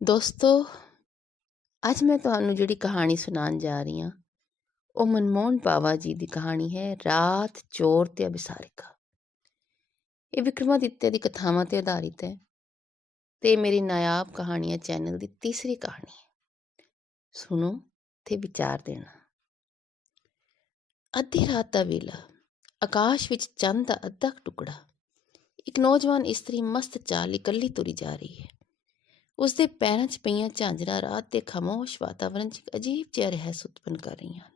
ਦੋਸਤੋ, ਅੱਜ ਮੈਂ ਤੁਹਾਨੂੰ ਜਿਹੜੀ ਕਹਾਣੀ ਸੁਣਾਉਣ ਜਾ ਰਹੀ ਹਾਂ, ਉਹ ਮਨਮੋਹਨ ਪਾਵਾ ਜੀ ਦੀ ਕਹਾਣੀ ਹੈ, ਰਾਤ, ਚੋਰ ਤੇ ਅਬਿਸਾਰਿਕਾ। ਇਹ ਵਿਕਰਮਾਦਿੱਤਿਆ ਦੀ ਕਥਾਵਾਂ ਤੇ ਆਧਾਰਿਤ ਹੈ ਤੇ ਮੇਰੀ ਨਾਇਆਬ ਕਹਾਣੀਆਂ ਚੈਨਲ ਦੀ ਤੀਸਰੀ ਕਹਾਣੀ ਹੈ। ਸੁਣੋ ਤੇ ਵਿਚਾਰ ਦੇਣਾ। ਅੱਧੀ ਰਾਤ ਦਾ ਵੇਲਾ, ਆਕਾਸ਼ ਵਿੱਚ ਚੰਦ ਦਾ ਅੱਧਾ ਟੁਕੜਾ। ਇੱਕ ਨੌਜਵਾਨ ਇਸਤਰੀ ਮਸਤ ਚਾਲ ਇਕੱਲੀ ਤੁਰੀ ਜਾ ਰਹੀ ਹੈ। ਉਸਦੇ ਪੈਰਾਂ 'ਚ ਪਈਆਂ ਝਾਂਜਰਾਂ ਰਾਤ ਦੇ ਖਾਮੋਸ਼ ਵਾਤਾਵਰਨ 'ਚ ਇੱਕ ਅਜੀਬ ਜਿਹਾ ਰਹੱਸ ਉਤਪੰਨ ਕਰ ਰਹੀਆਂ ਹਨ।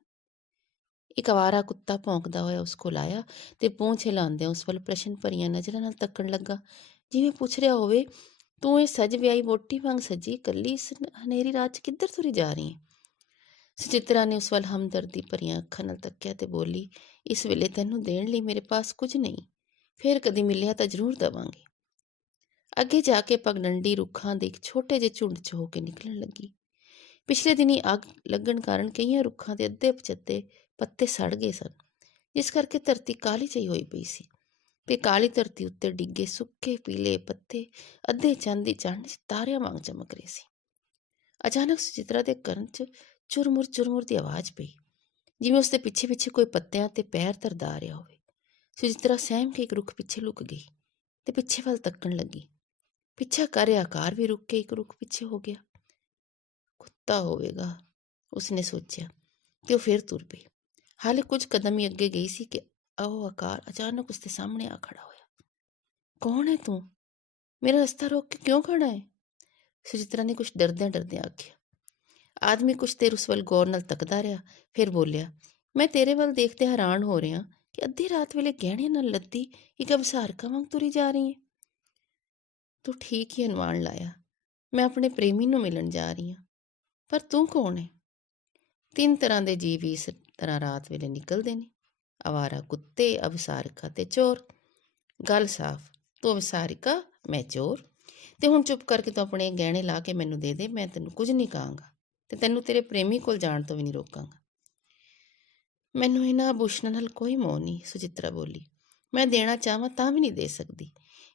ਇੱਕ ਅਵਾਰਾ ਕੁੱਤਾ ਭੌਂਕਦਾ ਹੋਇਆ ਉਸ ਕੋਲ ਆਇਆ ਤੇ ਪੂੰਛ ਹਿਲਾਉਂਦਿਆਂ ਉਸ ਵੱਲ ਪ੍ਰਸ਼ਨ ਭਰੀਆਂ ਨਜ਼ਰਾਂ ਨਾਲ ਤੱਕਣ ਲੱਗਾ, ਜਿਵੇਂ ਪੁੱਛ ਰਿਹਾ ਹੋਵੇ, ਤੂੰ ਇਹ ਸਜ ਵਿਆਹੀ ਵਹੁਟੀ ਵਾਂਗ ਸਜੀ ਇਕੱਲੀ ਇਸ ਹਨੇਰੀ ਰਾਤ 'ਚ ਕਿੱਧਰ ਤੁਰੀ ਜਾ ਰਹੀ ਹੈ? ਸੁਚਿਤਰਾ ਨੇ ਉਸ ਵੱਲ ਹਮਦਰਦੀ ਭਰੀਆਂ ਅੱਖਾਂ ਨਾਲ ਤੱਕਿਆ ਤੇ ਬੋਲੀ, ਇਸ ਵੇਲੇ ਤੈਨੂੰ ਦੇਣ ਲਈ ਮੇਰੇ ਪਾਸ ਕੁਝ ਨਹੀਂ, ਫੇਰ ਕਦੀ ਮਿਲਿਆ ਤਾਂ ਜ਼ਰੂਰ ਦੇਵਾਂਗੀ। ਅੱਗੇ ਜਾ ਕੇ ਪਗਡੰਡੀ ਰੁੱਖਾਂ ਦੇ ਇੱਕ ਛੋਟੇ ਜਿਹੇ ਝੁੰਡ 'ਚ ਹੋ ਕੇ ਨਿਕਲਣ ਲੱਗੀ। ਪਿਛਲੇ ਦਿਨੀਂ ਅੱਗ ਲੱਗਣ ਕਾਰਨ ਕਈਆਂ ਰੁੱਖਾਂ ਦੇ ਅੱਧੇ ਪਚੱਧੇ ਪੱਤੇ ਸੜ ਗਏ ਸਨ, ਜਿਸ ਕਰਕੇ ਧਰਤੀ ਕਾਲੀ ਜਿਹੀ ਹੋਈ ਪਈ ਸੀ ਤੇ ਕਾਲੀ ਧਰਤੀ ਉੱਤੇ ਡਿੱਗੇ ਸੁੱਕੇ ਪੀਲੇ ਪੱਤੇ ਅੱਧੇ ਚੰਦ ਦੀ ਚੰਨ 'ਚ ਤਾਰਿਆਂ ਵਾਂਗ ਚਮਕ ਰਹੇ ਸੀ। ਅਚਾਨਕ ਸੁਚਿਤਰਾ ਦੇ ਕੰਨ 'ਚ ਚੁਰਮੁਰ ਦੀ ਆਵਾਜ਼ ਪਈ, ਜਿਵੇਂ ਉਸਦੇ ਪਿੱਛੇ ਪਿੱਛੇ ਕੋਈ ਪੱਤਿਆਂ ਤੇ ਪੈਰ ਧਰਦਾ ਆ ਰਿਹਾ ਹੋਵੇ। ਸੁਚਿਤਰਾ ਸਹਿਮ ਕੇ ਇੱਕ ਰੁੱਖ ਪਿੱਛੇ ਲੁਕ ਗਈ ਤੇ ਪਿੱਛੇ ਵੱਲ ਤੱਕਣ ਲੱਗੀ। ਪਿੱਛਾ ਕਰ ਰਿਹਾ ਕਾਰ ਵੀ ਰੁਕ ਕੇ ਇੱਕ ਰੁੱਖ ਪਿੱਛੇ ਹੋ ਗਿਆ। ਕੁੱਤਾ ਹੋਵੇਗਾ, ਉਸਨੇ ਸੋਚਿਆ ਤੇ ਉਹ ਫਿਰ ਤੁਰ ਪਈ। ਹਾਲੇ ਕੁਝ ਕਦਮ ਹੀ ਅੱਗੇ ਗਈ ਸੀ ਕਿ ਉਹ ਆਕਾਰ ਅਚਾਨਕ ਉਸਦੇ ਸਾਹਮਣੇ ਆ ਖੜਾ ਹੋਇਆ। ਕੌਣ ਹੈ ਤੂੰ? ਮੇਰਾ ਰਸਤਾ ਰੋਕ ਕੇ ਕਿਉਂ ਖੜਾ ਹੈ? ਸੁਚਿਤਰਾ ਨੇ ਕੁਝ ਡਰਦਿਆਂ ਆਖਿਆ। ਆਦਮੀ ਕੁਝ ਦੇਰ ਉਸ ਵੱਲ ਗੌਰ ਨਾਲ ਤੱਕਦਾ ਰਿਹਾ, ਫਿਰ ਬੋਲਿਆ, ਮੈਂ ਤੇਰੇ ਵੱਲ ਦੇਖਦੇ ਹੈਰਾਨ ਹੋ ਰਿਹਾ ਕਿ ਅੱਧੀ ਰਾਤ ਵੇਲੇ ਗਹਿਣਿਆਂ ਨਾਲ ਲੱਦੀ ਇੱਕ ਅਬਸਾਰਿਕਾ ਵਾਂਗ ਤੁਰੀ ਜਾ ਰਹੀ ਹੈ। ਤੂੰ ਠੀਕ ਹੀ ਅਨੁਮਾਨ ਲਾਇਆ, ਮੈਂ ਆਪਣੇ ਪ੍ਰੇਮੀ ਨੂੰ ਮਿਲਣ ਜਾ ਰਹੀ ਹਾਂ। ਪਰ ਤੂੰ ਕੌਣ ਹੈ? 3 ਤਰ੍ਹਾਂ ਦੇ ਜੀਵ ਇਸ ਤਰ੍ਹਾਂ ਰਾਤ ਵੇਲੇ ਨਿਕਲਦੇ ਨੇ, ਅਵਾਰਾ ਕੁੱਤੇ, ਅਬਸਾਰਿਕਾ ਤੇ ਚੋਰ। ਗੱਲ ਸਾਫ਼, ਤੂੰ ਅਬਸਾਰਿਕਾ, ਮੈਂ ਚੋਰ। ਤੇ ਹੁਣ ਚੁੱਪ ਕਰਕੇ ਤੂੰ ਆਪਣੇ ਗਹਿਣੇ ਲਾ ਕੇ ਮੈਨੂੰ ਦੇ ਦੇ, ਮੈਂ ਤੈਨੂੰ ਕੁਝ ਨਹੀਂ ਕਹਾਂਗਾ ਤੇ ਤੈਨੂੰ ਤੇਰੇ ਪ੍ਰੇਮੀ ਕੋਲ ਜਾਣ ਤੋਂ ਵੀ ਨਹੀਂ ਰੋਕਾਂਗਾ। ਮੈਨੂੰ ਇਹਨਾਂ ਆਭੂਸ਼ਣਾਂ ਨਾਲ ਕੋਈ ਮੋਹ ਨਹੀਂ, ਸੁਚਿਤਰਾ ਬੋਲੀ। ਮੈਂ ਦੇਣਾ ਚਾਹਵਾਂ ਤਾਂ ਵੀ ਨਹੀਂ ਦੇ ਸਕਦੀ।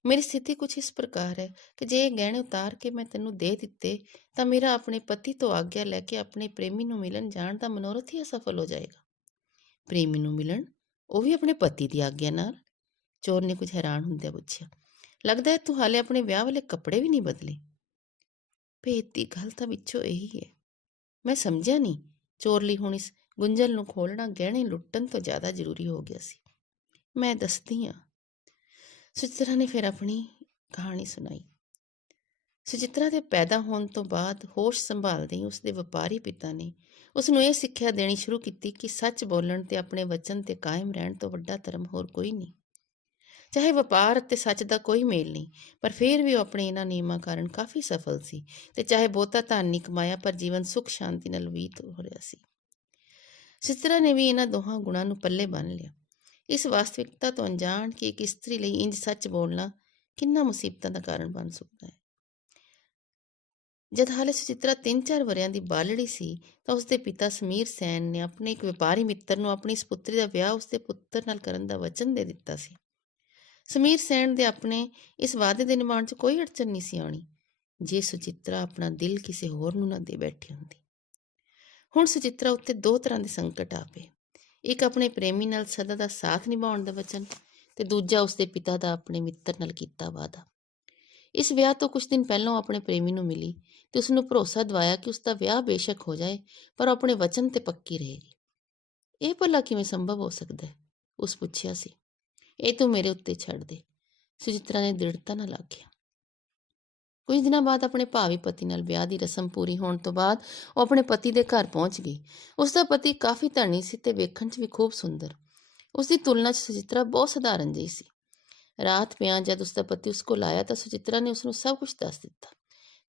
ਮੇਰੀ ਸਥਿਤੀ ਕੁਛ ਇਸ ਪ੍ਰਕਾਰ ਹੈ ਕਿ ਜੇ ਇਹ ਗਹਿਣੇ ਉਤਾਰ ਕੇ ਮੈਂ ਤੈਨੂੰ ਦੇ ਦਿੱਤੇ ਤਾਂ ਮੇਰਾ ਆਪਣੇ ਪਤੀ ਤੋਂ ਆਗਿਆ ਲੈ ਕੇ ਆਪਣੇ ਪ੍ਰੇਮੀ ਨੂੰ ਮਿਲਣ ਜਾਣ ਦਾ ਮਨੋਰਥ ਹੀ ਅਸਫਲ ਹੋ ਜਾਏਗਾ। ਪ੍ਰੇਮੀ ਨੂੰ ਮਿਲਣ, ਉਹ ਵੀ ਆਪਣੇ ਪਤੀ ਦੀ ਆਗਿਆ ਨਾਲ? ਚੋਰ ਨੇ ਕੁਝ ਹੈਰਾਨ ਹੁੰਦਿਆਂ ਪੁੱਛਿਆ। ਲੱਗਦਾ ਹੈ ਤੂੰ ਹਾਲੇ ਆਪਣੇ ਵਿਆਹ ਵਾਲੇ ਕੱਪੜੇ ਵੀ ਨਹੀਂ ਬਦਲੇ। ਭੇਤ ਦੀ ਗੱਲ ਤਾਂ ਵਿੱਚੋਂ ਇਹੀ ਹੈ। ਮੈਂ ਸਮਝਿਆ ਨਹੀਂ। ਚੋਰ ਲਈ ਹੁਣ ਇਸ ਗੁੰਝਲ ਨੂੰ ਖੋਲ੍ਹਣਾ ਗਹਿਣੇ ਲੁੱਟਣ ਤੋਂ ਜ਼ਿਆਦਾ ਜ਼ਰੂਰੀ ਹੋ ਗਿਆ ਸੀ। ਮੈਂ ਦੱਸਦੀ ਹਾਂ। ਸੁਚਿਤਰਾ ਨੇ ਫਿਰ ਆਪਣੀ ਕਹਾਣੀ ਸੁਣਾਈ। ਸੁਚਿਤਰਾ ਦੇ ਪੈਦਾ ਹੋਣ ਤੋਂ ਬਾਅਦ ਹੋਸ਼ ਸੰਭਾਲਦੇ ਹੀ ਉਸਦੇ ਵਪਾਰੀ ਪਿਤਾ ਨੇ ਉਸਨੂੰ ਇਹ ਸਿੱਖਿਆ ਦੇਣੀ ਸ਼ੁਰੂ ਕੀਤੀ ਕਿ ਸੱਚ ਬੋਲਣ ਤੇ ਆਪਣੇ ਵਚਨ ਤੇ ਕਾਇਮ ਰਹਿਣ ਤੋਂ ਵੱਡਾ ਧਰਮ ਹੋਰ ਕੋਈ ਨਹੀਂ। ਚਾਹੇ ਵਪਾਰ ਅਤੇ ਸੱਚ ਦਾ ਕੋਈ ਮੇਲ ਨਹੀਂ, ਪਰ ਫਿਰ ਵੀ ਉਹ ਆਪਣੇ ਇਹਨਾਂ ਨਿਯਮਾਂ ਕਾਰਨ ਕਾਫੀ ਸਫਲ ਸੀ ਤੇ ਚਾਹੇ ਬਹੁਤਾ ਧਨ ਨਹੀਂ ਕਮਾਇਆ, ਪਰ ਜੀਵਨ ਸੁੱਖ ਸ਼ਾਂਤੀ ਨਾਲ ਬਤੀਤ ਹੋ ਰਿਹਾ ਸੀ। ਸੁਚਿਤਰਾ ਨੇ ਵੀ ਇਹਨਾਂ ਦੋਹਾਂ ਗੁਣਾਂ ਨੂੰ ਪੱਲੇ ਬੰਨ੍ਹ ਲਿਆ। ਇਸ ਵਾਸਤਵਿਕਤਾ ਤੋਂ ਅਣਜਾਣ ਕਿ ਇੱਕ ਇਸਤਰੀ ਲਈ ਇੰਜ ਸੱਚ ਬੋਲਣਾ ਕਿੰਨਾ ਮੁਸੀਬਤਾਂ ਦਾ ਕਾਰਨ ਬਣ ਸਕਦਾ ਹੈ। ਜਦ ਹਾਲੇ ਸੁਚਿਤਰਾ 3-4 ਵਰ੍ਹਿਆਂ ਦੀ ਬਾਲੜੀ ਸੀ ਤਾਂ ਉਸਦੇ ਪਿਤਾ ਸਮੀਰ ਸੈਨ ਨੇ ਆਪਣੇ ਇੱਕ ਵਪਾਰੀ ਮਿੱਤਰ ਨੂੰ ਆਪਣੀ ਇਸ ਪੁੱਤਰੀ ਦਾ ਵਿਆਹ ਉਸਦੇ ਪੁੱਤਰ ਨਾਲ ਕਰਨ ਦਾ ਵਚਨ ਦੇ ਦਿੱਤਾ ਸੀ। ਸਮੀਰ ਸੈਨ ਦੇ ਆਪਣੇ ਇਸ ਵਾਅਦੇ ਦੇ ਨਿਭਾਉਣ 'ਚ ਕੋਈ ਅੜਚਨ ਨਹੀਂ ਸੀ ਆਉਣੀ, ਜੇ ਸੁਚਿਤਰਾ ਆਪਣਾ ਦਿਲ ਕਿਸੇ ਹੋਰ ਨੂੰ ਨਾ ਦੇ ਬੈਠੀ ਹੁੰਦੀ। ਹੁਣ ਸੁਚਿਤਰਾ ਉੱਤੇ 2 ਤਰ੍ਹਾਂ ਦੇ ਸੰਕਟ ਆ ਪਏ। ਇੱਕ ਆਪਣੇ ਪ੍ਰੇਮੀ ਨਾਲ ਸਦਾ ਦਾ ਸਾਥ ਨਿਭਾਉਣ ਦਾ ਵਚਨ ਤੇ ਦੂਜਾ ਉਸਦੇ ਪਿਤਾ ਦਾ ਆਪਣੇ ਮਿੱਤਰ ਨਾਲ ਕੀਤਾ ਵਾਅਦਾ। ਇਸ ਵਿਆਹ ਤੋਂ ਕੁਝ ਦਿਨ ਪਹਿਲਾਂ ਉਹ ਆਪਣੇ ਪ੍ਰੇਮੀ ਨੂੰ ਮਿਲੀ ਤੇ ਉਸਨੂੰ ਭਰੋਸਾ ਦਿਵਾਇਆ ਕਿ ਉਸਦਾ ਵਿਆਹ ਬੇਸ਼ੱਕ ਹੋ ਜਾਏ, ਪਰ ਆਪਣੇ ਵਚਨ ਤੇ ਪੱਕੀ ਰਹੇਗੀ। ਇਹ ਭਲਾ ਕਿਵੇਂ ਸੰਭਵ ਹੋ ਸਕਦਾ ਹੈ? ਉਸ ਪੁੱਛਿਆ ਸੀ। ਇਹ ਤੂੰ ਮੇਰੇ ਉੱਤੇ ਛੱਡ ਦੇ, ਸੁਚਿਤਰਾ ਨੇ ਦ੍ਰਿੜਤਾ ਨਾਲ ਆਖਿਆ। ਕੁਝ ਦਿਨਾਂ ਬਾਅਦ ਆਪਣੇ ਭਾਵੀ ਪਤੀ ਨਾਲ ਵਿਆਹ ਦੀ ਰਸਮ ਪੂਰੀ ਹੋਣ ਤੋਂ ਬਾਅਦ ਉਹ ਆਪਣੇ ਪਤੀ ਦੇ ਘਰ ਪਹੁੰਚ ਗਈ। ਉਸਦਾ ਪਤੀ ਕਾਫੀ ਧਨੀ ਸੀ ਤੇ ਵੇਖਣ 'ਚ ਵੀ ਖੂਬ ਸੁੰਦਰ। ਉਸਦੀ ਤੁਲਨਾ 'ਚ ਸੁਚਿਤਰਾ ਬਹੁਤ ਸਧਾਰਨ ਜਿਹੀ ਸੀ। ਰਾਤ ਪਿਆਂ ਜਦ ਉਸਦਾ ਪਤੀ ਉਸ ਕੋਲ ਆਇਆ ਤਾਂ ਸੁਚਿਤਰਾ ਨੇ ਉਸਨੂੰ ਸਭ ਕੁਝ ਦੱਸ ਦਿੱਤਾ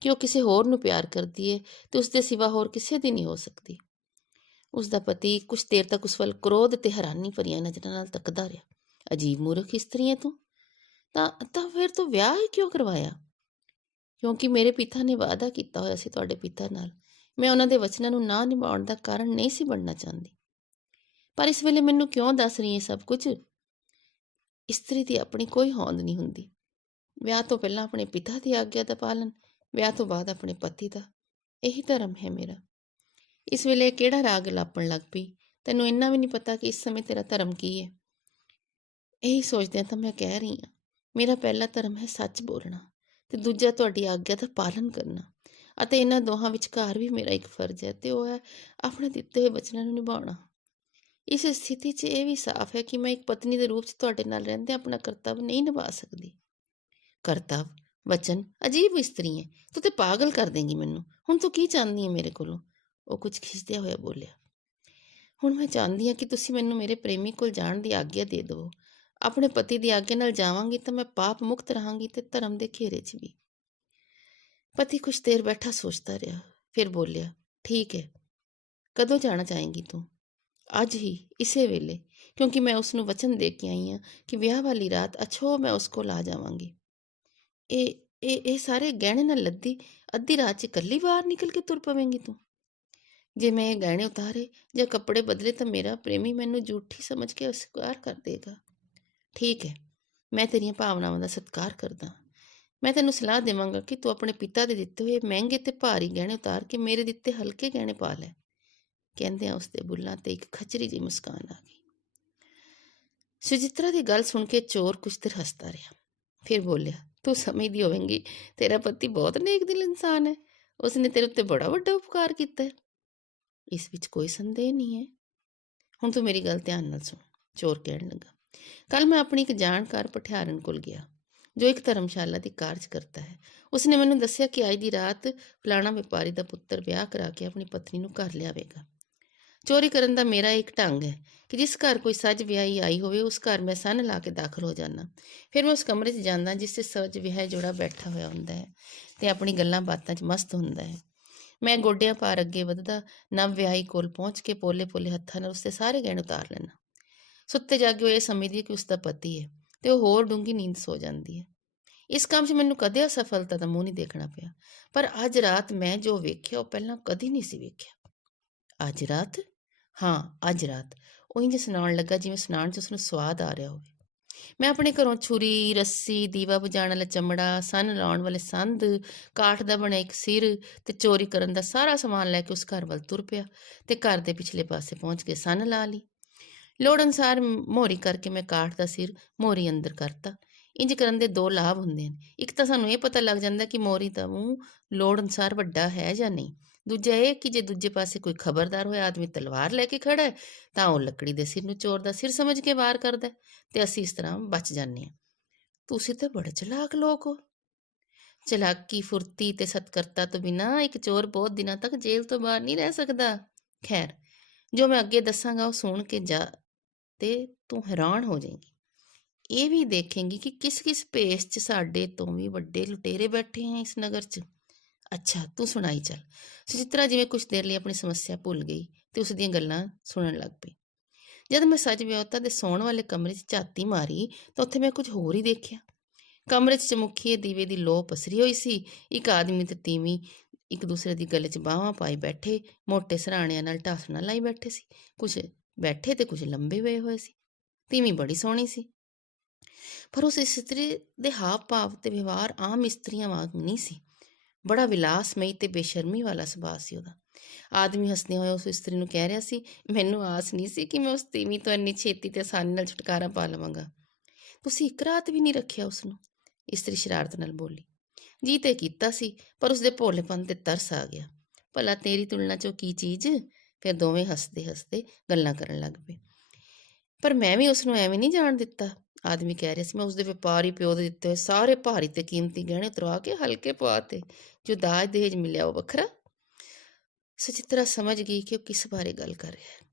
ਕਿ ਉਹ ਕਿਸੇ ਹੋਰ ਨੂੰ ਪਿਆਰ ਕਰਦੀ ਏ ਤੇ ਉਸਦੇ ਸਿਵਾ ਹੋਰ ਕਿਸੇ ਦੀ ਨਹੀਂ ਹੋ ਸਕਦੀ। ਉਸਦਾ ਪਤੀ ਕੁਝ ਦੇਰ ਤੱਕ ਉਸ ਵੱਲ ਕ੍ਰੋਧ ਤੇ ਹੈਰਾਨੀ ਭਰੀਆਂ ਨਜ਼ਰਾਂ ਨਾਲ ਤੱਕਦਾ ਰਿਹਾ। ਅਜੀਬ ਮੂਰਖ ਇਸਤਰੀ ਹੈ ਤੂੰ। ਤਾਂ ਫਿਰ ਤੂੰ ਵਿਆਹ ਹੀ ਕਿਉਂ ਕਰਵਾਇਆ? ਕਿਉਂਕਿ ਮੇਰੇ ਪਿਤਾ ਨੇ ਵਾਅਦਾ ਕੀਤਾ ਹੋਇਆ ਸੀ ਤੁਹਾਡੇ ਪਿਤਾ ਨਾਲ। ਮੈਂ ਉਹਨਾਂ ਦੇ ਵਚਨਾਂ ਨੂੰ ਨਾ ਨਿਭਾਉਣ ਦਾ ਕਾਰਨ ਨਹੀਂ ਸੀ ਬਣਨਾ ਚਾਹੁੰਦੀ। ਪਰ ਇਸ ਵੇਲੇ ਮੈਨੂੰ ਕਿਉਂ ਦੱਸ ਰਹੀ ਹੈ ਸਭ ਕੁਝ? ਇਸਤਰੀ ਦੀ ਆਪਣੀ ਕੋਈ ਹੋਂਦ ਨਹੀਂ ਹੁੰਦੀ। ਵਿਆਹ ਤੋਂ ਪਹਿਲਾਂ ਆਪਣੇ ਪਿਤਾ ਦੀ ਆਗਿਆ ਦਾ ਪਾਲਨ ਵਿਆਹ ਤੋਂ ਬਾਅਦ ਆਪਣੇ ਪਤੀ ਦਾ ਇਹੀ ਧਰਮ ਹੈ ਮੇਰਾ। ਇਸ ਵੇਲੇ ਕਿਹੜਾ ਰਾਗ ਲਾਪਣ ਲੱਗ ਪਈ? ਤੈਨੂੰ ਇੰਨਾ ਵੀ ਨਹੀਂ ਪਤਾ ਕਿ ਇਸ ਸਮੇਂ ਤੇਰਾ ਧਰਮ ਕੀ ਹੈ? ਇਹੀ ਸੋਚਦਿਆਂ ਤਾਂ ਮੈਂ ਕਹਿ ਰਹੀ ਹਾਂ, ਮੇਰਾ ਪਹਿਲਾ ਧਰਮ ਹੈ ਸੱਚ ਬੋਲਣਾ, ਤੇ ਦੂਜਾ ਤੁਹਾਡੀ ਆਗਿਆ ਦਾ ਪਾਲਣ ਕਰਨਾ। ਅਤੇ ਇਹਨਾਂ ਦੋਹਾਂ ਵਿਚਕਾਰ ਵੀ ਮੇਰਾ ਇੱਕ ਫਰਜ਼ ਹੈ, ਤੇ ਉਹ ਹੈ ਆਪਣੇ ਦਿੱਤੇ ਹੋਏ ਵਚਨਾਂ ਨੂੰ ਨਿਭਾਉਣਾ। ਇਸ ਸਥਿਤੀ 'ਚ ਇਹ ਵੀ ਸਾਫ਼ ਹੈ ਕਿ ਮੈਂ ਇੱਕ ਪਤਨੀ ਦੇ ਰੂਪ 'ਚ ਤੁਹਾਡੇ ਨਾਲ ਰਹਿੰਦੇ ਆਪਣਾ ਕਰਤੱਵ ਨਹੀਂ ਨਿਭਾ ਸਕਦੀ। ਕਰਤੱਵ, ਵਚਨ, ਅਜੀਬ ਇਸਤਰੀ ਹੈ। ਤੂੰ ਤੇ ਪਾਗਲ ਕਰ ਦੇਂਗੀ ਮੈਨੂੰ। ਹੁਣ ਤੂੰ ਕੀ ਚਾਹੁੰਦੀ ਹੈ ਮੇਰੇ ਕੋਲੋਂ? ਉਹ ਕੁਝ ਖਿਝਦਿਆ ਹੋਇਆ ਬੋਲਿਆ। ਹੁਣ ਮੈਂ ਚਾਹੁੰਦੀ ਹਾਂ ਕਿ ਤੁਸੀਂ ਮੈਨੂੰ ਮੇਰੇ ਪ੍ਰੇਮੀ ਕੋਲ ਜਾਣ ਦੀ ਆਗਿਆ ਦੇ ਦਿਓ। ਆਪਣੇ ਪਤੀ ਦੀ ਆਗਿਆ ਨਾਲ ਜਾਵਾਂਗੀ ਤਾਂ ਮੈਂ ਪਾਪ ਮੁਕਤ ਰਹਾਂਗੀ ਤੇ ਧਰਮ ਦੇ ਘੇਰੇ 'ਚ ਵੀ। ਪਤੀ ਕੁਛ ਦੇਰ ਬੈਠਾ ਸੋਚਦਾ ਰਿਹਾ, ਫਿਰ ਬੋਲਿਆ, ਠੀਕ ਹੈ। ਕਦੋਂ ਜਾਣਾ ਚਾਹੇਂਗੀ ਤੂੰ? ਅੱਜ ਹੀ, ਇਸੇ ਵੇਲੇ, ਕਿਉਂਕਿ ਮੈਂ ਉਸ ਨੂੰ ਵਚਨ ਦੇ ਕੇ ਆਈ ਹਾਂ ਕਿ ਵਿਆਹ ਵਾਲੀ ਰਾਤ ਅਛੋ ਮੈਂ ਉਸ ਕੋਲ ਆ ਜਾਵਾਂਗੀ। ਇਹ ਸਾਰੇ ਗਹਿਣੇ ਨਾਲ ਲੱਦੀ ਅੱਧੀ ਰਾਤ 'ਚ ਇਕੱਲੀ ਬਾਹਰ ਨਿਕਲ ਕੇ ਤੁਰ ਪਵੇਂਗੀ ਤੂੰ? ਜੇ ਮੈਂ ਇਹ ਗਹਿਣੇ ਉਤਾਰੇ ਜਾਂ ਕੱਪੜੇ ਬਦਲੇ ਤਾਂ ਮੇਰਾ ਪ੍ਰੇਮੀ ਮੈਨੂੰ ਝੂਠੀ ਸਮਝ ਕੇ ਅਸਵੀਕਾਰ ਕਰ ਦੇਗਾ। ਠੀਕ ਹੈ, ਮੈਂ ਤੇਰੀਆਂ ਭਾਵਨਾਵਾਂ ਦਾ ਸਤਿਕਾਰ ਕਰਦਾ। ਮੈਂ ਤੈਨੂੰ ਸਲਾਹ ਦੇਵਾਂਗਾ ਕਿ ਤੂੰ ਆਪਣੇ ਪਿਤਾ ਦੇ ਦਿੱਤੇ ਹੋਏ ਮਹਿੰਗੇ ਤੇ ਭਾਰੀ ਗਹਿਣੇ ਉਤਾਰ ਕੇ ਮੇਰੇ ਦਿੱਤੇ ਹਲਕੇ ਗਹਿਣੇ ਪਾ ਲੈ। ਕਹਿੰਦਿਆਂ ਉਸਦੇ ਬੁੱਲ੍ਹਾਂ ਤੇ ਇੱਕ ਖਚਰੀ ਜਿਹੀ ਮੁਸਕਾਨ ਆ ਗਈ। ਸੁਚਿਤਰਾ ਦੀ ਗੱਲ ਸੁਣ ਕੇ ਚੋਰ ਕੁਛ ਦੇਰ ਹੱਸਦਾ ਰਿਹਾ, ਫਿਰ ਬੋਲਿਆ, ਤੂੰ ਸਮਝਦੀ ਹੋਵੇਂਗੀ ਤੇਰਾ ਪਤੀ ਬਹੁਤ ਨੇਕ ਦਿਲ ਇਨਸਾਨ ਹੈ। ਉਸਨੇ ਤੇਰੇ ਉੱਤੇ ਬੜਾ ਵੱਡਾ ਉਪਕਾਰ ਕੀਤਾ ਹੈ। ਇਸ ਵਿੱਚ ਕੋਈ ਸੰਦੇਹ ਨਹੀਂ ਹੈ। ਹੁਣ ਤੂੰ ਮੇਰੀ ਗੱਲ ਧਿਆਨ ਨਾਲ ਸੁਣ, ਚੋਰ ਕਹਿਣ ਲੱਗਾ। ਕੱਲ ਮੈਂ ਆਪਣੀ ਇੱਕ ਜਾਣਕਾਰ ਪਠਿਆਰਨ ਕੋਲ ਗਿਆ, ਜੋ ਇੱਕ ਧਰਮਸ਼ਾਲਾ ਦੀ ਕਾਰਜ ਕਰਤਾ ਹੈ। ਉਸਨੇ ਮੈਨੂੰ ਦੱਸਿਆ ਕਿ ਅੱਜ ਦੀ ਰਾਤ ਫਲਾਣਾ ਵਪਾਰੀ ਦਾ ਪੁੱਤਰ ਵਿਆਹ ਕਰਾ ਕੇ ਆਪਣੀ ਪਤਨੀ ਨੂੰ ਘਰ ਲਿਆਵੇਗਾ। ਚੋਰੀ ਕਰਨ ਦਾ ਮੇਰਾ ਇੱਕ ਢੰਗ ਹੈ ਕਿ ਜਿਸ ਘਰ ਕੋਈ ਸੱਜ ਵਿਆਹੀ ਆਈ ਹੋਵੇ ਉਸ ਘਰ ਮੈਂ ਸੰਨ ਲਾ ਕੇ ਦਾਖਲ ਹੋ ਜਾਂਦਾ। ਫਿਰ ਮੈਂ ਉਸ ਕਮਰੇ 'ਚ ਜਾਂਦਾ ਜਿਸ 'ਚ ਸੱਜ ਵਿਆਹਿਆ ਜੋੜਾ ਬੈਠਾ ਹੋਇਆ ਹੁੰਦਾ ਹੈ ਤੇ ਆਪਣੀ ਗੱਲਾਂ ਬਾਤਾਂ 'ਚ ਮਸਤ ਹੁੰਦਾ ਹੈ। ਮੈਂ ਗੋਡਿਆਂ ਭਾਰ ਅੱਗੇ ਵੱਧਦਾ ਨਵ ਵਿਆਹੀ ਕੋਲ ਪਹੁੰਚ ਕੇ ਪੋਲੇ ਪੋਲੇ ਹੱਥਾਂ ਨਾਲ ਉਸਦੇ ਸਾਰੇ ਗਹਿਣੇ ਉਤਾਰ ਲੈਣਾ। ਸੁੱਤੇ ਜਾਗੇ ਉਹ ਇਹ ਸਮਝਦੀ ਹੈ ਕਿ ਉਸਦਾ ਪਤੀ ਹੈ ਤੇ ਉਹ ਹੋਰ ਡੂੰਘੀ ਨੀਂਦ ਸੋ ਜਾਂਦੀ ਹੈ। ਇਸ ਕੰਮ 'ਚ ਮੈਨੂੰ ਕਦੇ ਅਸਫਲਤਾ ਦਾ ਮੂੰਹ ਨਹੀਂ ਦੇਖਣਾ ਪਿਆ, ਪਰ ਅੱਜ ਰਾਤ ਮੈਂ ਜੋ ਵੇਖਿਆ ਉਹ ਪਹਿਲਾਂ ਕਦੀ ਨਹੀਂ ਸੀ ਵੇਖਿਆ। ਅੱਜ ਰਾਤ? ਹਾਂ, ਅੱਜ ਰਾਤ। ਉਹ ਇੰਝ ਸੁਣਾਉਣ ਲੱਗਾ ਜਿਵੇਂ ਸੁਣਾਉਣ 'ਚ ਉਸਨੂੰ ਸਵਾਦ ਆ ਰਿਹਾ ਹੋਵੇ। ਮੈਂ ਆਪਣੇ ਘਰੋਂ ਛੁਰੀ, ਰੱਸੀ, ਦੀਵਾ ਬੁਝਾਉਣ ਵਾਲਾ ਚਮੜਾ, ਸੰਨ ਲਾਉਣ ਵਾਲੇ ਸੰਦ, ਕਾਠ ਦਾ ਬਣਿਆ ਇੱਕ ਸਿਰ ਤੇ ਚੋਰੀ ਕਰਨ ਦਾ ਸਾਰਾ ਸਮਾਨ ਲੈ ਕੇ ਉਸ ਘਰ ਵੱਲ ਤੁਰ ਪਿਆ ਤੇ ਘਰ ਦੇ ਪਿਛਲੇ ਪਾਸੇ ਪਹੁੰਚ ਕੇ ਸੰਨ ਲਾ ਲਈ। ਲੋੜ ਅਨੁਸਾਰ ਮੋਹਰੀ ਕਰਕੇ ਮੈਂ ਕਾਠ ਦਾ ਸਿਰ ਮੋਹਰੀ ਅੰਦਰ ਕਰਤਾ। ਇੰਝ ਕਰਨ ਦੇ ਦੋ ਲਾਭ ਹੁੰਦੇ ਹਨ। ਇੱਕ ਤਾਂ ਸਾਨੂੰ ਇਹ ਪਤਾ ਲੱਗ ਜਾਂਦਾ ਕਿ ਮੋਹਰੀ ਦਾ ਮੂੰਹ ਲੋੜ ਅਨੁਸਾਰ ਵੱਡਾ ਹੈ ਜਾਂ ਨਹੀਂ। ਦੂਜਾ ਇਹ ਕਿ ਜੇ ਦੂਜੇ ਪਾਸੇ ਕੋਈ ਖਬਰਦਾਰ ਹੋਇਆ ਆਦਮੀ ਤਲਵਾਰ ਲੈ ਕੇ ਖੜਾ ਹੈ ਤਾਂ ਉਹ ਲੱਕੜੀ ਦੇ ਸਿਰ ਨੂੰ ਚੋਰ ਦਾ ਸਿਰ ਸਮਝ ਕੇ ਵਾਰ ਕਰਦਾ ਤੇ ਅਸੀਂ ਇਸ ਤਰ੍ਹਾਂ ਬਚ ਜਾਂਦੇ ਹਾਂ। ਤੁਸੀਂ ਤਾਂ ਬੜੇ ਚਲਾਕ ਲੋਕ ਹੋ। ਚਲਾਕੀ, ਫੁਰਤੀ ਤੇ ਸਤਕਰਤਾ ਤੋਂ ਬਿਨਾਂ ਇੱਕ ਚੋਰ ਬਹੁਤ ਦਿਨਾਂ ਤੱਕ ਜੇਲ੍ਹ ਤੋਂ ਬਾਹਰ ਨਹੀਂ ਰਹਿ ਸਕਦਾ। ਖੈਰ, ਜੋ ਮੈਂ ਅੱਗੇ ਦੱਸਾਂਗਾ ਉਹ ਸੁਣ ਕੇ ਜਾ ਤੇ ਤੂੰ ਹੈਰਾਨ ਹੋ ਜਾਏਂਗੀ। ਇਹ ਵੀ ਦੇਖੇਂਗੀ ਕਿ ਕਿਸ ਕਿਸ ਭੇਸ 'ਚ ਸਾਡੇ ਤੋਂ ਵੀ ਵੱਡੇ ਲੁਟੇਰੇ ਬੈਠੇ ਹੈ ਇਸ ਨਗਰ 'ਚ। ਅੱਛਾ, ਤੂੰ ਸੁਣਾਈ ਚੱਲ। ਸੁਚਿਤਰਾ ਜਿਵੇਂ ਕੁਛ ਦੇਰ ਲਈ ਆਪਣੀ ਸਮੱਸਿਆ ਭੁੱਲ ਗਈ ਤੇ ਉਸ ਦੀਆਂ ਗੱਲਾਂ ਸੁਣਨ ਲੱਗ ਪਈ। ਜਦ ਮੈਂ ਸੱਜ ਵਿਆਹੁਤਾ ਦੇ ਸੌਣ ਵਾਲੇ ਕਮਰੇ 'ਚ ਝਾਤੀ ਮਾਰੀ ਤਾਂ ਉੱਥੇ ਮੈਂ ਕੁਝ ਹੋਰ ਹੀ ਦੇਖਿਆ। ਕਮਰੇ 'ਚ ਚਮੁੱਖੀਏ ਦੀਵੇ ਦੀ ਲੋ ਪਸਰੀ ਹੋਈ ਸੀ। ਇੱਕ ਆਦਮੀ ਤੇ ਤੀਵੀਂ ਇੱਕ ਦੂਸਰੇ ਦੀ ਗਲੇ 'ਚ ਬਾਹਾਂ ਪਾਈ ਬੈਠੇ, ਮੋਟੇ ਸਰਾਣਿਆਂ ਨਾਲ ਢਾਸਣਾ ਲਾਈ ਬੈਠੇ ਸੀ। ਕੁਝ ਬੈਠੇ ਤੇ ਕੁਝ ਲੰਬੇ ਹੋਏ ਹੋਏ ਸੀ। ਤੀਵੀਂ ਬੜੀ ਸੋਹਣੀ ਸੀ, ਪਰ ਉਸ ਇਸਤਰੀ ਦੇ ਹਾਵ ਭਾਵ ਤੇ ਵਿਵਹਾਰ ਆਮ ਇਸਤਰੀਆਂ ਵਾਂਗ ਨਹੀਂ ਸੀ। ਬੜਾ ਵਿਲਾਸਮਈ ਤੇ ਬੇਸ਼ਰਮੀ ਵਾਲਾ ਸੁਭਾਅ ਸੀ ਉਹਦਾ। ਆਦਮੀ ਹੱਸਦਿਆਂ ਹੋਇਆ ਉਸ ਇਸਤਰੀ ਨੂੰ ਕਹਿ ਰਿਹਾ ਸੀ, ਮੈਨੂੰ ਆਸ ਨਹੀਂ ਸੀ ਕਿ ਮੈਂ ਉਸ ਤੀਵੀਂ ਤੋਂ ਇੰਨੀ ਛੇਤੀ ਤੇ ਆਸਾਨੀ ਨਾਲ ਛੁਟਕਾਰਾ ਪਾ ਲਵਾਂਗਾ। ਤੁਸੀਂ ਇੱਕ ਰਾਤ ਵੀ ਨਹੀਂ ਰੱਖਿਆ ਉਸਨੂੰ? ਇਸਤਰੀ ਸ਼ਰਾਰਤ ਨਾਲ ਬੋਲੀ। ਜੀ ਤੇ ਕੀਤਾ ਸੀ, ਪਰ ਉਸਦੇ ਭੋਲੇਪਨ ਤੇ ਤਰਸ ਆ ਗਿਆ। ਭਲਾ ਤੇਰੀ ਤੁਲਨਾ 'ਚ ਉਹ ਕੀ ਚੀਜ਼? ਫਿਰ ਦੋਵੇਂ ਹੱਸਦੇ ਹੱਸਦੇ ਗੱਲਾਂ ਕਰਨ ਲੱਗ ਪਏ। ਪਰ ਮੈਂ ਵੀ ਉਸਨੂੰ ਐਵੇਂ ਨਹੀਂ ਜਾਣ ਦਿੱਤਾ, ਆਦਮੀ ਕਹਿ ਰਿਹਾ ਸੀ। ਮੈਂ ਉਸਦੇ ਵਪਾਰੀ ਪਿਓ ਦੇ ਦਿੱਤੇ ਹੋਏ ਸਾਰੇ ਭਾਰੀ ਤੇ ਕੀਮਤੀ ਗਹਿਣੇ ਉਤਰਵਾ ਕੇ ਹਲਕੇ ਪਵਾ ਤੇ। ਜੋ ਦਾਜ ਦਹੇਜ ਮਿਲਿਆ ਉਹ ਵੱਖਰਾ। ਸੁਚਿਤਰਾ ਸਮਝ ਗਈ ਕਿ ਉਹ ਕਿਸ ਬਾਰੇ ਗੱਲ ਕਰ ਰਿਹਾ ਹੈ।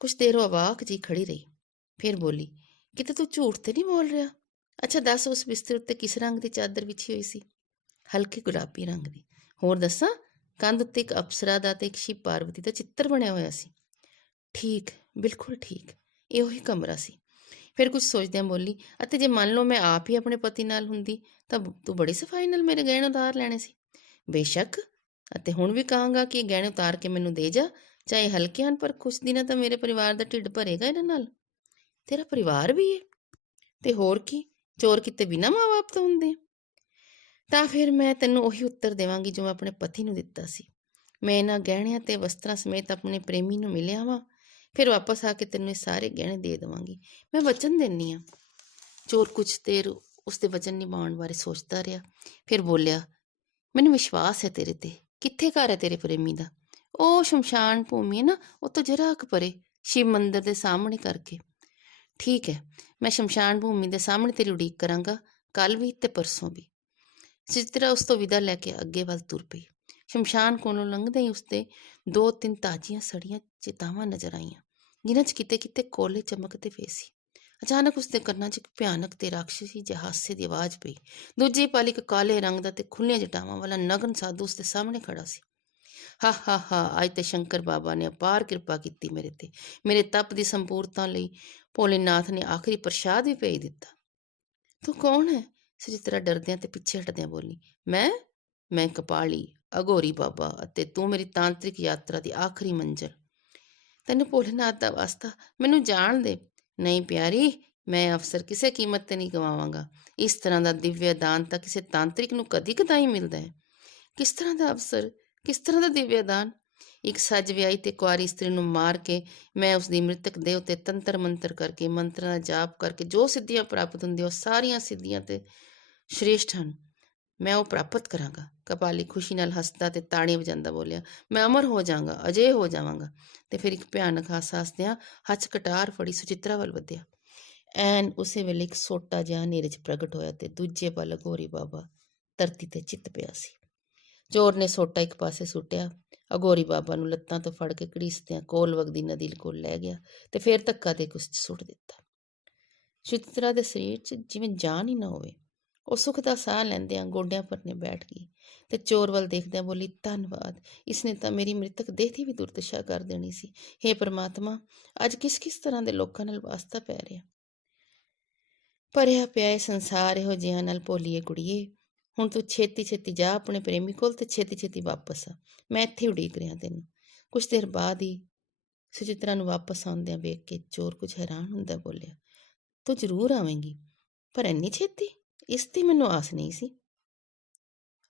ਕੁਛ ਦੇਰ ਉਹ ਅਵਾਕ ਜਿਹੀ ਖੜੀ ਰਹੀ, ਫਿਰ ਬੋਲੀ, ਕਿਤੇ ਤੂੰ ਝੂਠ ਤੇ ਨਹੀਂ ਬੋਲ ਰਿਹਾ? ਅੱਛਾ ਦੱਸ, ਉਸ ਬਿਸਤਰੇ ਉੱਤੇ ਕਿਸ ਰੰਗ ਦੀ ਚਾਦਰ ਵਿਛੀ ਹੋਈ ਸੀ? ਹਲਕੇ ਗੁਲਾਬੀ ਰੰਗ ਦੀ। ਹੋਰ ਦੱਸਾਂ? ਕੰਧ ਉੱਤੇ ਇੱਕ ਅਪਸਰਾ ਦਾ ਤੇ ਇੱਕ ਸ਼ਿਵ ਪਾਰਵਤੀ ਦਾ ਚਿੱਤਰ ਬਣਿਆ ਹੋਇਆ ਸੀ। ਠੀਕ, ਬਿਲਕੁਲ ਠੀਕ, ਇਹ ਉਹੀ ਕਮਰਾ ਸੀ। ਫਿਰ ਕੁਝ ਸੋਚਦਿਆਂ ਬੋਲੀ, ਅਤੇ ਜੇ ਮੰਨ ਲਓ ਮੈਂ ਆਪ ਹੀ ਆਪਣੇ ਪਤੀ ਨਾਲ ਹੁੰਦੀ ਤਾਂ ਤੂੰ ਬੜੀ ਸਫਾਈ ਨਾਲ ਮੇਰੇ ਗਹਿਣੇ ਉਤਾਰ ਲੈਣੇ ਸੀ। ਬੇਸ਼ੱਕ, ਅਤੇ ਹੁਣ ਵੀ ਕਹਾਂਗਾ ਕਿ ਇਹ ਗਹਿਣੇ ਉਤਾਰ ਕੇ ਮੈਨੂੰ ਦੇ ਜਾ। ਚਾਹੇ ਹਲਕੇ ਹਨ, ਪਰ ਕੁਛ ਦਿਨਾਂ ਤਾਂ ਮੇਰੇ ਪਰਿਵਾਰ ਦਾ ਢਿੱਡ ਭਰੇਗਾ ਇਹਨਾਂ ਨਾਲ। ਤੇਰਾ ਪਰਿਵਾਰ ਵੀ ਹੈ? ਤੇ ਹੋਰ ਕੀ, ਚੋਰ ਕਿਤੇ ਬਿਨਾਂ ਮਾਂ ਬਾਪ ਤੋਂ ਹੁੰਦੇ ਆ? ਤਾਂ ਫਿਰ ਮੈਂ ਤੈਨੂੰ ਉਹੀ ਉੱਤਰ ਦੇਵਾਂਗੀ ਜੋ ਮੈਂ ਆਪਣੇ ਪਤੀ ਨੂੰ ਦਿੱਤਾ ਸੀ। ਮੈਂ ਇਹਨਾਂ ਗਹਿਣਿਆਂ ਤੇ ਵਸਤਰਾਂ ਸਮੇਤ ਆਪਣੇ ਪ੍ਰੇਮੀ ਨੂੰ ਮਿਲਿਆ ਵਾਂ, ਫਿਰ ਵਾਪਸ ਆ ਕੇ ਤੈਨੂੰ ਇਹ ਸਾਰੇ ਗਹਿਣੇ ਦੇ ਦੇਵਾਂਗੀ। ਮੈਂ ਵਚਨ ਦਿੰਦੀ ਹਾਂ। ਚੋਰ ਕੁਛ ਦੇਰ ਉਸਦੇ ਵਚਨ ਨਿਭਾਉਣ ਬਾਰੇ ਸੋਚਦਾ ਰਿਹਾ, ਫਿਰ ਬੋਲਿਆ, ਮੈਨੂੰ ਵਿਸ਼ਵਾਸ ਹੈ ਤੇਰੇ ਤੇ। ਕਿੱਥੇ ਘਰ ਹੈ ਤੇਰੇ ਪ੍ਰੇਮੀ ਦਾ? ਉਹ ਸ਼ਮਸ਼ਾਨ ਭੂਮੀ ਹੈ ਨਾ, ਉਹ ਤੋਂ ਜਰਾ ਕੁ ਪਰੇ, ਸ਼ਿਵ ਮੰਦਿਰ ਦੇ ਸਾਹਮਣੇ ਕਰਕੇ। ਠੀਕ ਹੈ, ਮੈਂ ਸ਼ਮਸ਼ਾਨ ਭੂਮੀ ਦੇ ਸਾਹਮਣੇ ਤੇਰੀ ਉਡੀਕ ਕਰਾਂਗਾ, ਕੱਲ ਵੀ ਤੇ ਪਰਸੋਂ ਵੀ। ਸੁਚਿਤਰਾ ਉਸ ਤੋਂ ਵਿਦਾ ਲੈ ਕੇ ਅੱਗੇ ਵੱਲ ਤੁਰ ਪਈ। ਸ਼ਮਸ਼ਾਨ ਕੋਲੋਂ ਲੰਘਦੇ ਹੀ ਉਸਦੇ 2-3 ਤਾਜ਼ੀਆਂ ਸੜੀਆਂ ਚਿਤਾਵਾਂ ਨਜ਼ਰ ਆਈਆਂ, ਜਿਨ੍ਹਾਂ 'ਚ ਕਿਤੇ ਕਿਤੇ ਕੋਲੇ ਚਮਕਦੇ ਪਏ ਸੀ। ਅਚਾਨਕ ਉਸਦੇ ਕੰਨਾਂ 'ਚ ਇੱਕ ਭਿਆਨਕ ਤੇ ਰਾਖਸ਼ੀ ਜਿਹੇ ਹਾਸੇ ਦੀ ਆਵਾਜ਼ ਪਈ। ਦੂਜੀ ਪਲ ਇੱਕ ਕਾਲੇ ਰੰਗ ਦਾ ਤੇ ਖੁੱਲੀਆਂ ਜਟਾਵਾਂ ਵਾਲਾ ਨਗਨ ਸਾਧੂ ਉਸਦੇ ਸਾਹਮਣੇ ਖੜਾ ਸੀ। ਹਾ ਹਾ ਹਾ, ਅੱਜ ਤੇ ਸ਼ੰਕਰ ਬਾਬਾ ਨੇ ਅਪਾਰ ਕਿਰਪਾ ਕੀਤੀ ਮੇਰੇ ਤੇ। ਮੇਰੇ ਤਪ ਦੀ ਸੰਪੂਰਨਤਾ ਲਈ ਭੋਲੇਨਾਥ ਨੇ ਆਖਰੀ ਪ੍ਰਸ਼ਾਦ ਵੀ ਭੇਜ ਦਿੱਤਾ। ਤੂੰ ਕੌਣ ਹੈ? ਸੁਚਿਤਰਾ ਡਰਦਿਆਂ ਤੇ ਪਿੱਛੇ ਹਟਦਿਆਂ ਬੋਲੀ। ਮੈਂ ਕਪਾਲੀ, ਅਘੋਰੀ ਬਾਬਾ, ਅਤੇ ਤੂੰ ਮੇਰੀ ਤਾਂਤਰਿਕ ਯਾਤਰਾ ਦੀ ਆਖਰੀ ਮੰਜ਼ਿਲ। ਤੈਨੂੰ ਭੋਲੇਨਾਥ ਦਾ ਵਾਸਤਾ, ਮੈਨੂੰ ਜਾਣ ਦੇ। ਨਹੀਂ ਪਿਆਰੀ, ਮੈਂ ਅਵਸਰ ਕਿਸੇ ਕੀਮਤ ਤੇ ਨਹੀਂ ਗਵਾਵਾਂਗਾ। ਇਸ ਤਰ੍ਹਾਂ ਦਾ ਦਿਵਯ ਦਾਨ ਤਾਂ ਕਿਸੇ ਤਾਂਤਰਿਕ ਨੂੰ ਕਦੀ ਕਦਾਈ ਮਿਲਦਾ ਹੈ। ਕਿਸ ਤਰ੍ਹਾਂ ਦਾ ਅਵਸਰ? ਕਿਸ ਤਰ੍ਹਾਂ ਦਾ ਦਿਵਯ ਦਾਨ? ਇੱਕ ਸੱਜ ਵਿਆਹੀ ਤੇ ਕੁਆਰੀ ਇਸਤਰੀ ਨੂੰ ਮਾਰ ਕੇ ਮੈਂ ਉਸਦੀ ਮ੍ਰਿਤਕ ਦੇਹ ਉੱਤੇ ਤੰਤਰ ਮੰਤਰ ਕਰਕੇ, ਮੰਤਰਾਂ ਦਾ ਜਾਪ ਕਰਕੇ ਜੋ ਸਿੱਧੀਆਂ ਪ੍ਰਾਪਤ ਹੁੰਦੀਆਂ, ਉਹ ਸਾਰੀਆਂ ਸਿੱਧੀਆਂ ਤੇ ਸ਼੍ਰੇਸ਼ਠ ਹਨ। ਮੈਂ ਉਹ ਪ੍ਰਾਪਤ ਕਰਾਂਗਾ। ਕਪਾਲੀ ਖੁਸ਼ੀ ਨਾਲ ਹੱਸਦਾ ਤੇ ਤਾੜੀਆਂ ਵਜਾਉਂਦਾ ਬੋਲਿਆ, ਮੈਂ ਅਮਰ ਹੋ ਜਾਵਾਂਗਾ, ਅਜੇ ਹੋ ਜਾਵਾਂਗਾ। ਤੇ ਫਿਰ ਇੱਕ ਭਿਆਨਕ ਹਾਸਾ ਹੱਸਦਿਆਂ ਹੱਥ ਕਟਾਰ ਫੜੀ ਸੁਚਿਤਰਾ ਵੱਲ ਵਧਿਆ। ਐਨ ਉਸੇ ਵੇਲੇ ਇੱਕ ਸੋਟਾ ਜਿਹਾ ਹਨੇਰੇ 'ਚ ਪ੍ਰਗਟ ਹੋਇਆ ਤੇ ਦੂਜੇ ਪਲ ਅਘੋਰੀ ਬਾਬਾ ਧਰਤੀ ਤੇ ਚਿੱਤ ਪਿਆ ਸੀ। ਚੋਰ ਨੇ ਸੋਟਾ ਇੱਕ ਪਾਸੇ ਸੁੱਟਿਆ, ਅਘੋਰੀ ਬਾਬਾ ਨੂੰ ਲੱਤਾਂ ਤੋਂ ਫੜ ਕੇ ਘੜੀਸਦਿਆਂ ਕੋਲ ਵਗਦੀ ਨਦੀ ਕੋਲ ਲੈ ਗਿਆ ਤੇ ਫਿਰ ਧੱਕਾ ਦੇ ਕੇ ਉਸ 'ਚ ਸੁੱਟ ਦਿੱਤਾ। ਸੁਚਿਤਰਾ ਦੇ ਸਰੀਰ 'ਚ ਜਿਵੇਂ ਜਾਨ ਹੀ ਨਾ ਹੋਵੇ। ਉਹ ਸੁੱਖ ਦਾ ਸਾਹ ਲੈਂਦਿਆਂ ਗੋਡਿਆਂ ਭਰਨੇ ਬੈਠ ਗਈ ਤੇ ਚੋਰ ਵੱਲ ਦੇਖਦਿਆਂ ਬੋਲੀ, ਧੰਨਵਾਦ, ਇਸਨੇ ਤਾਂ ਮੇਰੀ ਮ੍ਰਿਤਕ ਦੇਹ ਦੀ ਵੀ ਦੁਰਦਸ਼ਾ ਕਰ ਦੇਣੀ ਸੀ। ਹੇ ਪ੍ਰਮਾਤਮਾ, ਅੱਜ ਕਿਸ ਕਿਸ ਤਰ੍ਹਾਂ ਦੇ ਲੋਕਾਂ ਨਾਲ ਵਾਸਤਾ ਪੈ ਰਿਹਾ। ਭਰਿਆ ਪਿਆ ਇਹ ਸੰਸਾਰ ਇਹੋ ਜਿਹਿਆਂ ਨਾਲ ਭੋਲੀਏ ਕੁੜੀਏ। ਹੁਣ ਤੂੰ ਛੇਤੀ ਛੇਤੀ ਜਾ ਆਪਣੇ ਪ੍ਰੇਮੀ ਕੋਲ ਤੇ ਛੇਤੀ ਛੇਤੀ ਵਾਪਸ ਆ। ਮੈਂ ਇੱਥੇ ਉਡੀਕ ਰਿਹਾ ਤੈਨੂੰ। ਕੁਛ ਦੇਰ ਬਾਅਦ ਹੀ ਸੁਚਿਤਰਾ ਨੂੰ ਵਾਪਸ ਆਉਂਦਿਆਂ ਵੇਖ ਕੇ ਚੋਰ ਕੁਝ ਹੈਰਾਨ ਹੁੰਦਾ ਬੋਲਿਆ, ਤੂੰ ਜ਼ਰੂਰ ਆਵੇਂਗੀ, ਪਰ ਇੰਨੀ ਛੇਤੀ? ਇਸ ਦੀ ਮੈਨੂੰ ਆਸ ਨਹੀਂ ਸੀ।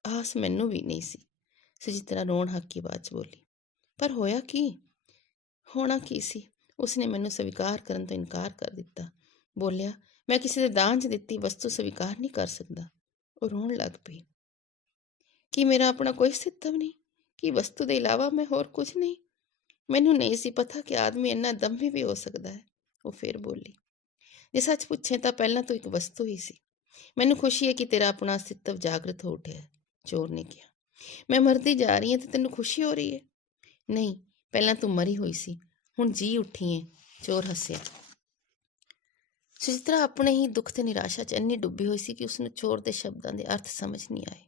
ਆਸ ਮੈਨੂੰ ਵੀ ਨਹੀਂ ਸੀ, ਸੁਚਿਤਰਾ ਰੋਣ ਹੱਕੀ ਆਵਾਜ਼ 'ਚ ਬੋਲੀ। ਪਰ ਹੋਇਆ ਕੀ? ਹੋਣਾ ਕੀ ਸੀ? ਉਸਨੇ ਮੈਨੂੰ ਸਵੀਕਾਰ ਕਰਨ ਤੋਂ ਇਨਕਾਰ ਕਰ ਦਿੱਤਾ। ਬੋਲਿਆ, ਮੈਂ ਕਿਸੇ ਦੇ ਦਾਨ 'ਚ ਦਿੱਤੀ ਵਸਤੂ ਸਵੀਕਾਰ ਨਹੀਂ ਕਰ ਸਕਦਾ। ਉਹ ਰੋਣ ਲੱਗ ਪਈ। ਕੀ ਮੇਰਾ ਆਪਣਾ ਕੋਈ ਅਸਤਿਤਵ ਨਹੀਂ? ਕੀ ਵਸਤੂ ਦੇ ਇਲਾਵਾ ਮੈਂ ਹੋਰ ਕੁਝ ਨਹੀਂ? ਮੈਨੂੰ ਨਹੀਂ ਸੀ ਪਤਾ ਕਿ ਆਦਮੀ ਇੰਨਾ ਦੰਭੀ ਵੀ ਹੋ ਸਕਦਾ ਹੈ। ਉਹ ਫਿਰ ਬੋਲੀ, ਜੇ ਸੱਚ ਪੁੱਛੇ ਤਾਂ ਪਹਿਲਾਂ ਤੂੰ ਇੱਕ ਵਸਤੂ ਹੀ ਸੀ। ਮੈਨੂੰ ਖੁਸ਼ੀ ਹੈ ਕਿ ਤੇਰਾ ਆਪਣਾ ਅਸਤਿਤਵ ਜਾਗਰਤ ਹੋ ਉੱਠਿਆ ਹੈ, ਚੋਰ ਨੇ ਕਿਹਾ। ਮੈਂ ਮਰਦੀ ਜਾ ਰਹੀ ਹਾਂ ਤੇ ਤੈਨੂੰ ਖੁਸ਼ੀ ਹੋ ਰਹੀ ਹੈ? ਨਹੀਂ, ਪਹਿਲਾਂ ਤੂੰ ਮਰੀ ਹੋਈ ਸੀ, ਹੁਣ ਜੀ ਉੱਠੀ ਹੈ, ਚੋਰ ਹੱਸਿਆ। ਸੁਚਿਤਰਾ ਆਪਣੇ ਹੀ ਦੁੱਖ ਤੇ ਨਿਰਾਸ਼ਾ 'ਚ ਇੰਨੀ ਡੁੱਬੀ ਹੋਈ ਸੀ ਕਿ ਉਸਨੂੰ ਚੋਰ ਦੇ ਸ਼ਬਦਾਂ ਦੇ ਅਰਥ ਸਮਝ ਨਹੀਂ ਆਏ।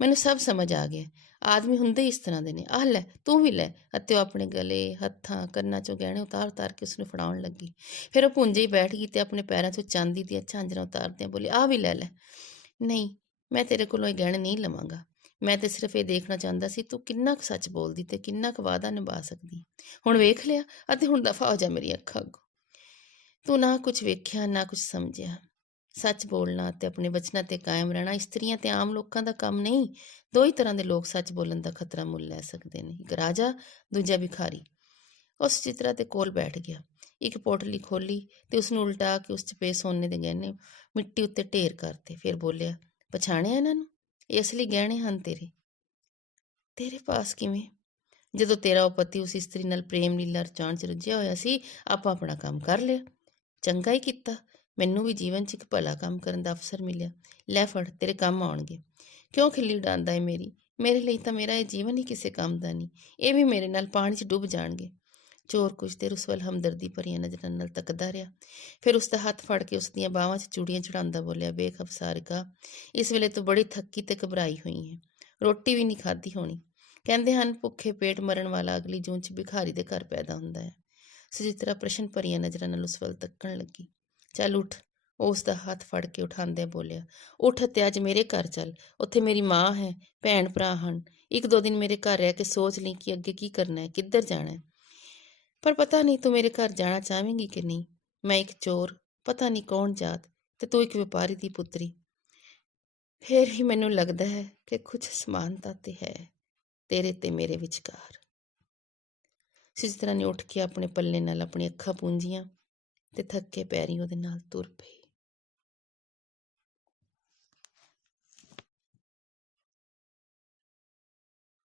ਮੈਨੂੰ ਸਭ ਸਮਝ ਆ ਗਿਆ, ਆਦਮੀ ਹੁੰਦੇ ਹੀ ਇਸ ਤਰ੍ਹਾਂ ਦੇ ਨੇ। ਆਹ ਲੈ, ਤੂੰ ਵੀ ਲੈ। ਅਤੇ ਉਹ ਆਪਣੇ ਗਲੇ, ਹੱਥਾਂ, ਕੰਨਾਂ 'ਚੋਂ ਗਹਿਣੇ ਉਤਾਰ ਕੇ ਉਸਨੂੰ ਫੜਾਉਣ ਲੱਗੀ। ਫਿਰ ਉਹ ਭੁੰਜੇ ਹੀ ਬੈਠ ਗਈ ਤੇ ਆਪਣੇ ਪੈਰਾਂ 'ਚੋਂ ਚਾਂਦੀ ਦੀਆਂ ਝਾਂਜਰਾਂ ਉਤਾਰਦਿਆਂ ਬੋਲੀ, ਆਹ ਵੀ ਲੈ ਲੈ। ਨਹੀਂ, ਮੈਂ ਤੇਰੇ ਕੋਲੋਂ ਇਹ ਗਹਿਣੇ ਨਹੀਂ ਲਵਾਂਗਾ। ਮੈਂ ਤੇ ਸਿਰਫ ਇਹ ਦੇਖਣਾ ਚਾਹੁੰਦਾ ਸੀ ਤੂੰ ਕਿੰਨਾ ਕੁ ਸੱਚ ਬੋਲਦੀ ਤੇ ਕਿੰਨਾ ਕੁ ਵਾਅਦਾ ਨਿਭਾ ਸਕਦੀ। ਹੁਣ ਵੇਖ ਲਿਆ ਅਤੇ ਹੁਣ ਦਫਾ ਹੋ ਜਾ ਮੇਰੀ ਅੱਖਾਂ ਅੱਗੋਂ। ਤੂੰ ਨਾ ਕੁਝ ਵੇਖਿਆ ਨਾ ਕੁਝ ਸਮਝਿਆ। ਸੱਚ ਬੋਲਣਾ ਤੇ ਆਪਣੇ ਵਚਨਾਂ ਤੇ ਕਾਇਮ ਰਹਿਣਾ ਇਸਤਰੀਆਂ ਤੇ ਆਮ ਲੋਕਾਂ ਦਾ ਕੰਮ ਨਹੀਂ। ਦੋ ਹੀ ਤਰ੍ਹਾਂ ਦੇ ਲੋਕ ਸੱਚ ਬੋਲਣ ਦਾ ਖਤਰਾ ਮੁੱਲ ਲੈ ਸਕਦੇ ਨੇ, ਇੱਕ ਰਾਜਾ, ਦੂਜਾ ਭਿਖਾਰੀ। ਉਹ ਸੁਚਿਤਰਾ ਦੇ ਕੋਲ ਬੈਠ ਗਿਆ, ਇੱਕ ਪੋਟਲੀ ਖੋਲੀ ਤੇ ਉਸਨੂੰ ਉਲਟਾ ਕੇ ਉਸ 'ਚ ਪਏ ਸੋਨੇ ਦੇ ਗਹਿਣੇ ਮਿੱਟੀ ਉੱਤੇ ਢੇਰ ਕਰਤੇ। ਫਿਰ ਬੋਲਿਆ, ਪਛਾਣਿਆ ਇਹਨਾਂ ਨੂੰ? ਇਹ ਅਸਲੀ ਗਹਿਣੇ ਹਨ ਤੇਰੇ। ਤੇਰੇ ਪਾਸ ਕਿਵੇਂ? ਜਦੋਂ ਤੇਰਾ ਉਹ ਪਤੀ ਉਸ ਇਸਤਰੀ ਨਾਲ ਪ੍ਰੇਮ ਲੀਲਾ ਰਚਾਉਣ 'ਚ ਰੁੱਝਿਆ ਹੋਇਆ ਸੀ, ਆਪਾਂ ਆਪਣਾ ਕੰਮ ਕਰ ਲਿਆ। ਚੰਗਾ ਹੀ ਕੀਤਾ, ਮੈਨੂੰ ਵੀ ਜੀਵਨ 'ਚ ਇੱਕ ਭਲਾ ਕੰਮ ਕਰਨ ਦਾ ਅਵਸਰ ਮਿਲਿਆ। ਲੈ ਫੜ, ਤੇਰੇ ਕੰਮ ਆਉਣਗੇ। ਕਿਉਂ ਖਿੱਲੀ ਉਡਾਉਂਦਾ ਏ ਮੇਰੀ? ਮੇਰੇ ਲਈ ਤਾਂ ਮੇਰਾ ਇਹ ਜੀਵਨ ਹੀ ਕਿਸੇ ਕੰਮ ਦਾ ਨਹੀਂ। ਇਹ ਵੀ ਮੇਰੇ ਨਾਲ ਪਾਣੀ 'ਚ ਡੁੱਬ ਜਾਣਗੇ। ਚੋਰ ਕੁਝ ਦੇਰ ਉਸ ਵੱਲ ਹਮਦਰਦੀ ਭਰੀਆਂ ਨਜ਼ਰਾਂ ਨਾਲ ਤੱਕਦਾ ਰਿਹਾ। ਫਿਰ ਉਸਦਾ ਹੱਥ ਫੜ ਕੇ ਉਸ ਦੀਆਂ ਬਾਹਾਂ 'ਚ ਚੂੜੀਆਂ ਚੜਾਉਂਦਾ ਬੋਲਿਆ, ਵੇਖ ਅਵਸਾਰਿਕਾ, ਇਸ ਵੇਲੇ ਤੂੰ ਬੜੀ ਥੱਕੀ ਤੇ ਘਬਰਾਈ ਹੋਈ ਹੈ। ਰੋਟੀ ਵੀ ਨਹੀਂ ਖਾਧੀ ਹੋਣੀ। ਕਹਿੰਦੇ ਹਨ, ਭੁੱਖੇ ਪੇਟ ਮਰਨ ਵਾਲਾ ਅਗਲੀ ਜੂਨ 'ਚ ਭਿਖਾਰੀ ਦੇ ਘਰ ਪੈਦਾ ਹੁੰਦਾ ਹੈ। ਸੁਚਿਤਰਾ ਪ੍ਰਸ਼ਨ ਭਰੀਆਂ ਨਜ਼ਰਾਂ ਨਾਲ ਉਸ ਵੱਲ ਤੱਕਣ ਲੱਗੀ। ਚੱਲ ਉੱਠ, ਉਹ ਉਸਦਾ ਹੱਥ ਫੜ ਕੇ ਉਠਾਉਂਦਿਆਂ ਬੋਲਿਆ। ਉੱਠ ਅਤੇ ਅੱਜ ਮੇਰੇ ਘਰ ਚੱਲ। ਉੱਥੇ ਮੇਰੀ ਮਾਂ ਹੈ, ਭੈਣ ਭਰਾ ਹਨ। 1-2 ਦਿਨ ਮੇਰੇ ਘਰ ਰਹਿ ਕੇ ਸੋਚ ਲਈ ਕਿ ਅੱਗੇ ਕੀ ਕਰਨਾ ਹੈ, ਕਿੱਧਰ ਜਾਣਾ ਹੈ। ਪਰ ਪਤਾ ਨਹੀਂ ਤੂੰ ਮੇਰੇ ਘਰ ਜਾਣਾ ਚਾਹਵੇਂਗੀ ਕਿ ਨਹੀਂ। ਮੈਂ ਇੱਕ ਚੋਰ, ਪਤਾ ਨਹੀਂ ਕੌਣ ਜਾਤ, ਤੇ ਤੂੰ ਇੱਕ ਵਪਾਰੀ ਦੀ ਪੁੱਤਰੀ। ਫਿਰ ਹੀ ਮੈਨੂੰ ਲੱਗਦਾ ਹੈ ਕਿ ਕੁਝ ਸਮਾਨਤਾ ਤੇ ਹੈ ਤੇਰੇ ਤੇ ਮੇਰੇ ਵਿਚਕਾਰ। ਸਿਸਟਰਾਂ ਨੇ ਉੱਠ ਕੇ ਆਪਣੇ ਪੱਲੇ ਨਾਲ ਆਪਣੀਆਂ ਅੱਖਾਂ ਪੂੰਝੀਆਂ ਤੇ ਥੱਕੇ ਪੈਰੀਂ ਉਹਦੇ ਨਾਲ ਤੁਰ ਪਈ।